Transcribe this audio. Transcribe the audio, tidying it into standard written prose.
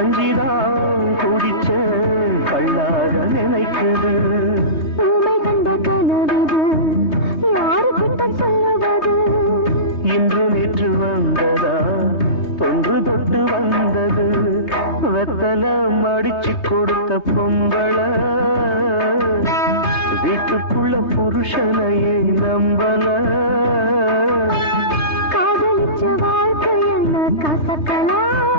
கஞ்சிதான் குடிச்ச கள்ளாக நினைக்குது. ஊமை கண்ட கனவுது யாருக்கிட்ட சொல்லுவது? இன்று நேற்று வந்ததா தொன்று தொட்டு வந்தது. வெத்தல மடிச்சு கொடுத்த பொம்பள வீட்டுக்குள்ள புருஷனையே நம்பல. காதலிச்ச வாழ்க்கை என்ன கசக்கலாம்?